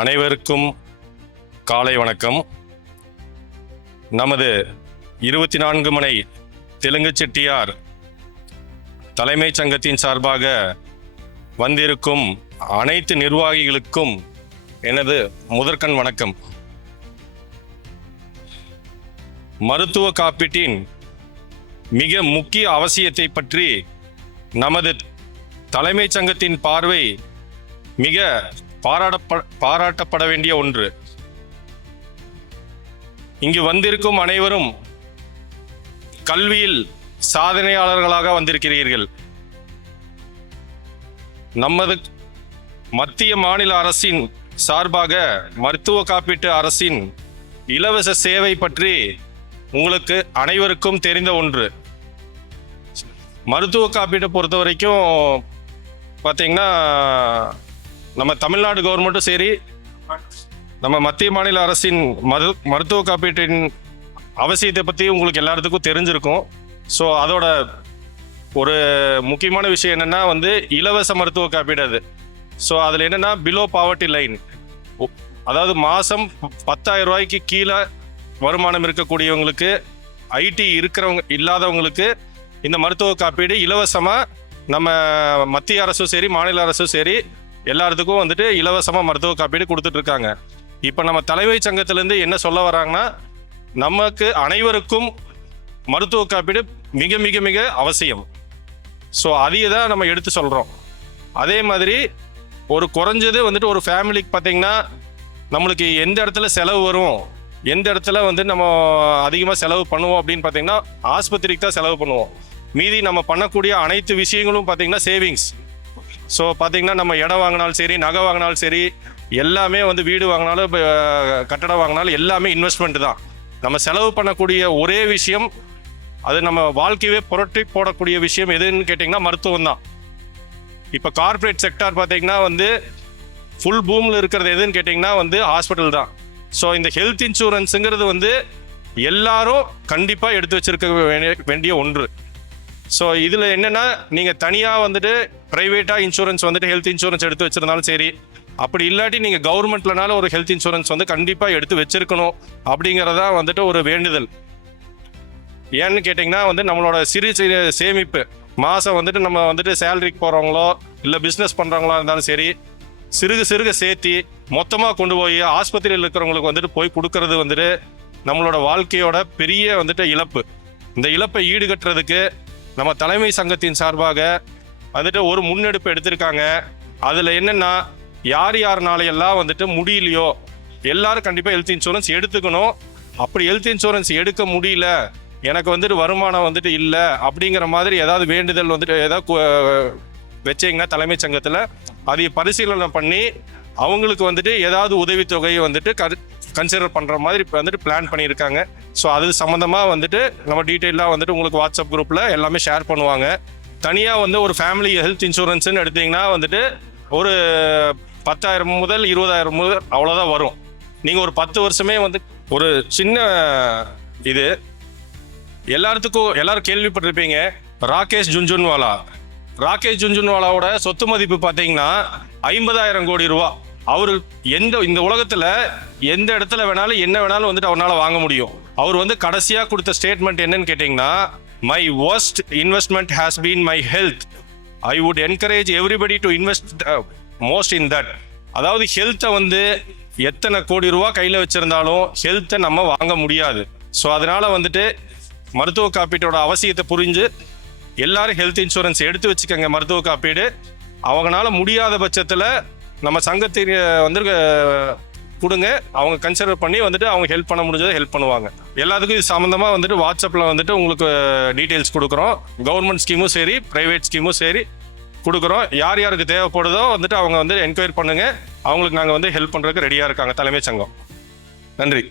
அனைவருக்கும் காலை வணக்கம். நமது 24 மணி தெலுங்கு செட்டியார் தலைமைச் சங்கத்தின் சார்பாக வந்திருக்கும் அனைத்து நிர்வாகிகளுக்கும் எனது முதற்கண் வணக்கம். மருத்துவ காப்பீட்டின் மிக முக்கிய அவசியத்தை பற்றி நமது தலைமைச் சங்கத்தின் பார்வை மிக பாராட்டப்பட வேண்டிய ஒன்று. இங்கு வந்திருக்கும் அனைவரும் கல்வியில் சாதனையாளர்களாக வந்திருக்கிறீர்கள். நமது மத்திய மாநில அரசின் சார்பாக மருத்துவ காப்பீட்டு அரசின் இலவச சேவை பற்றி உங்களுக்கு அனைவருக்கும் தெரிந்த ஒன்று. மருத்துவ காப்பீட்டை பொறுத்த வரைக்கும் பார்த்தீங்கன்னா, நம்ம தமிழ்நாடு கவர்மெண்ட்டும் சரி, நம்ம மத்திய மாநில அரசின் மருத்துவ காப்பீட்டின் அவசியத்தை பற்றி உங்களுக்கு எல்லாத்துக்கும் தெரிஞ்சிருக்கும். ஸோ அதோட ஒரு முக்கியமான விஷயம் என்னென்னா இலவச மருத்துவ காப்பீடு அது. ஸோ அதில் என்னென்னா பிலோ பாவர்ட்டி லைன், அதாவது மாதம் 10,000 ரூபாய்க்கு கீழே வருமானம் இருக்கக்கூடியவங்களுக்கு, ஐடி இருக்கிறவங்க இல்லாதவங்களுக்கு இந்த மருத்துவ காப்பீடு இலவசமாக நம்ம மத்திய அரசும் சரி மாநில அரசும் சரி எல்லாத்துக்கும் இலவசமாக மருத்துவ காப்பீடு கொடுத்துட்ருக்காங்க. இப்போ நம்ம தலைமைச் சங்கத்திலேருந்து என்ன சொல்ல வராங்கன்னா, நமக்கு அனைவருக்கும் மருத்துவ காப்பீடு மிக மிக மிக அவசியம். ஸோ அதையே தான் நம்ம எடுத்து சொல்கிறோம். அதே மாதிரி ஒரு குறைஞ்சது ஒரு ஃபேமிலிக்கு பார்த்திங்கன்னா, நம்மளுக்கு எந்த இடத்துல செலவு வரும், எந்த இடத்துல நம்ம அதிகமாக செலவு பண்ணுவோம் அப்படின்னு பார்த்தீங்கன்னா, ஆஸ்பத்திரிக்கு தான் செலவு பண்ணுவோம். மீதி நம்ம பண்ணக்கூடிய அனைத்து விஷயங்களும் பார்த்திங்கன்னா சேவிங்ஸ். ஸோ பார்த்திங்கன்னா, நம்ம இடம் வாங்கினாலும் சரி, நகை வாங்கினாலும் சரி, எல்லாமே வீடு வாங்கினாலும் கட்டடம் வாங்கினாலும் எல்லாமே இன்வெஸ்ட்மெண்ட் தான். நம்ம செலவு பண்ணக்கூடிய ஒரே விஷயம், அது நம்ம வாழ்க்கையவே புரட்டி போடக்கூடிய விஷயம் எதுன்னு கேட்டிங்கன்னா மருத்துவம் தான். இப்போ கார்ப்பரேட் செக்டார் பார்த்திங்கன்னா ஃபுல் பூமில் இருக்கிறது எதுன்னு கேட்டிங்கன்னா ஹாஸ்பிட்டல் தான். ஸோ இந்த ஹெல்த் இன்சூரன்ஸுங்கிறது எல்லாரும் கண்டிப்பாக எடுத்து வச்சிருக்க வேண்டிய ஒன்று. ஸோ இதில் என்னென்னா, நீங்கள் தனியாக ப்ரைவேட்டாக இன்சூரன்ஸ் ஹெல்த் இன்சூரன்ஸ் எடுத்து வச்சுருந்தாலும் சரி, அப்படி இல்லாட்டி நீங்கள் கவர்மெண்ட்லனால ஒரு ஹெல்த் இன்சூரன்ஸ் கண்டிப்பாக எடுத்து வச்சிருக்கணும் அப்படிங்கிறதா ஒரு வேண்டுதல். ஏன்னு கேட்டிங்கன்னா நம்மளோட சிறு சிறு சேமிப்பு மாதம் நம்ம சேலரிக்கு போகிறவங்களோ இல்லை பிஸ்னஸ் பண்ணுறவங்களா இருந்தாலும் சரி, சிறுக சிறுக சேர்த்தி மொத்தமாக கொண்டு போய் ஆஸ்பத்திரியில் இருக்கிறவங்களுக்கு போய் கொடுக்கறது நம்மளோட வாழ்க்கையோட பெரிய இழப்பு. இந்த இழப்பை ஈடுகட்டுறதுக்கு நம்ம தலைமை சங்கத்தின் சார்பாக ஒரு முன்னெடுப்பு எடுத்திருக்காங்க. அதில் என்னென்னா, யார் யாருனாலையெல்லாம் முடியலையோ எல்லாரும் கண்டிப்பாக ஹெல்த் இன்சூரன்ஸ் எடுத்துக்கணும். அப்படி ஹெல்த் இன்சூரன்ஸ் எடுக்க முடியல, எனக்கு வருமானம் இல்லை அப்படிங்கிற மாதிரி ஏதாவது வேண்டுதல் ஏதாவது வச்சிங்கன்னா தலைமைச் சங்கத்தில் அதை பரிசீலனை பண்ணி அவங்களுக்கு ஏதாவது உதவித்தொகையை கன்சிடர் பண்ணுற மாதிரி பிளான் பண்ணியிருக்காங்க. ஸோ அது சம்மந்தமாக நம்ம டீட்டெயிலாக உங்களுக்கு வாட்ஸ்அப் குரூப்பில் எல்லாமே ஷேர் பண்ணுவாங்க. தனியாக ஒரு ஃபேமிலி ஹெல்த் இன்சூரன்ஸ்னு எடுத்திங்கன்னா ஒரு 10,000 முதல் 20,000 முதல் அவ்வளோதான் வரும். நீங்கள் ஒரு 10 வருஷமே ஒரு சின்ன இது எல்லாரும் கேள்விப்பட்டிருப்பீங்க, ராகேஷ் ஜுன்ஜுன்வாலாவோட சொத்து மதிப்பு பார்த்தீங்கன்னா 50,000 கோடி ரூபா. அவர் இந்த உலகத்தில் எந்த இடத்துல வேணாலும் என்ன வேணாலும் அவரால் வாங்க முடியும். அவர் கடைசியாக கொடுத்த ஸ்டேட்மெண்ட் என்னன்னு கேட்டிங்கன்னா, my worst investment has been my health. I would encourage everybody to invest most in that. அதாவது ஹெல்த்தை எத்தனை கோடி ரூபா கையில் வச்சுருந்தாலும் ஹெல்த்தை நம்ம வாங்க முடியாது. ஸோ அதனால் மருத்துவ காப்பீட்டோட அவசியத்தை புரிஞ்சு எல்லாரும் ஹெல்த் இன்சூரன்ஸ் எடுத்து வச்சுக்கோங்க. மருத்துவ காப்பீடு அவங்களால முடியாத பட்சத்தில் நம்ம சங்கத்தை கொடுங்க, அவங்க கன்சிடர் பண்ணி அவங்க ஹெல்ப் பண்ண முடிஞ்சதை ஹெல்ப் பண்ணுவாங்க. எல்லாத்துக்கும் இது சம்மந்தமாக வாட்ஸ்அப்பில் உங்களுக்கு டீட்டெயில்ஸ் கொடுக்குறோம். கவர்மெண்ட் ஸ்கீமும் சரி, ப்ரைவேட் ஸ்கீமும் சரி கொடுக்குறோம். யார் யாருக்கு தேவைப்படுதோ அவங்க என்கொயரி பண்ணுங்கள். அவங்களுக்கு நாங்கள் ஹெல்ப் பண்ணுறதுக்கு ரெடியாக இருக்காங்க தலைமைச் சங்கம். நன்றி.